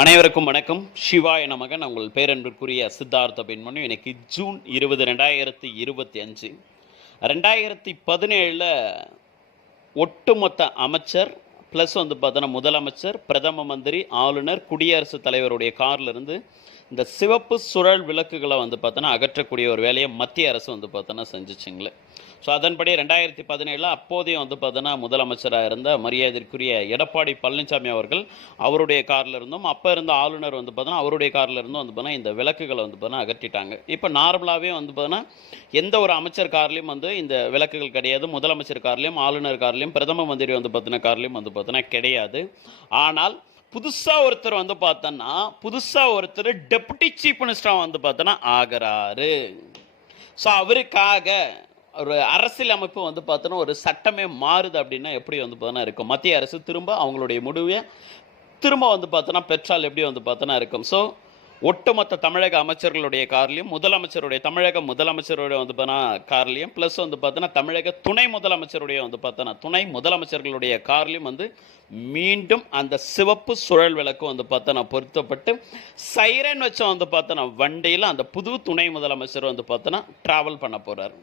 அனைவருக்கும் வணக்கம். சிவாய நமக. நான் உங்கள் பேரன்பிற்குரிய சித்தார்த்த பெண்மணி. இன்னைக்கு ஜூன் 20, 2025. 2017 ஒட்டுமொத்த அமைச்சர் ப்ளஸ் பார்த்தோன்னா முதலமைச்சர், பிரதம மந்திரி, ஆளுநர், குடியரசுத் தலைவருடைய காரில் இருந்து இந்த சிவப்பு சுழல் விளக்குகளை பார்த்தோன்னா அகற்றக்கூடிய ஒரு வேலையை மத்திய அரசு பார்த்தோன்னா செஞ்சுச்சுங்களே. ஸோ அதன்படி 2017 அப்போதையும் பார்த்தோன்னா முதலமைச்சராக இருந்த மரியாதைக்குரிய எடப்பாடி பழனிசாமி அவர்கள் அவருடைய காரில் இருந்தும், அப்போ இருந்த ஆளுநர் பார்த்தோன்னா அவருடைய காரில் இருந்தும் பார்த்தோன்னா இந்த விளக்குகளை பார்த்தோன்னா அகற்றிட்டாங்க. இப்போ நார்மலாகவே பார்த்தோன்னா எந்த ஒரு அமைச்சர் கார்லையும் இந்த விளக்குகள் கிடையாது. முதலமைச்சர் கார்லையும், ஆளுநர் கார்லையும், பிரதம மந்திரி பார்த்தோன்னா கார்லையும் பார்த்தோன்னா கிடையாது. ஆனால் புதுசாக ஒருத்தர் பார்த்தோன்னா ஒருத்தர் டெபுட்டி சீஃப் மினிஸ்டராக பார்த்தோன்னா ஆகிறாரு. ஸோ அவருக்காக ஒரு அரசியல் அமைப்பு பார்த்தோன்னா ஒரு சட்டமே மாறுது அப்படின்னா எப்படி பார்த்தோன்னா இருக்கும். மத்திய அரசு திரும்ப அவங்களுடைய முடிவை திரும்ப பார்த்தோன்னா பெற்றால் எப்படி பார்த்தோன்னா இருக்கும். ஸோ ஒட்டுமொத்த தமிழக அமைச்சர்களுடைய கார்லையும், முதலமைச்சருடைய தமிழக முதலமைச்சருடைய பார்த்தோன்னா கார்லையும், ப்ளஸ் பார்த்தோன்னா தமிழக துணை முதலமைச்சருடைய பார்த்தோன்னா துணை முதலமைச்சர்களுடைய கார்லையும் மீண்டும் அந்த சிவப்பு சுழல் விளக்கு பார்த்தோன்னா பொருத்தப்பட்டு சைரன் வச்ச பார்த்தோன்னா வண்டியில் அந்த புது துணை முதலமைச்சர் பார்த்தோன்னா ட்ராவல் பண்ண போகிறார்.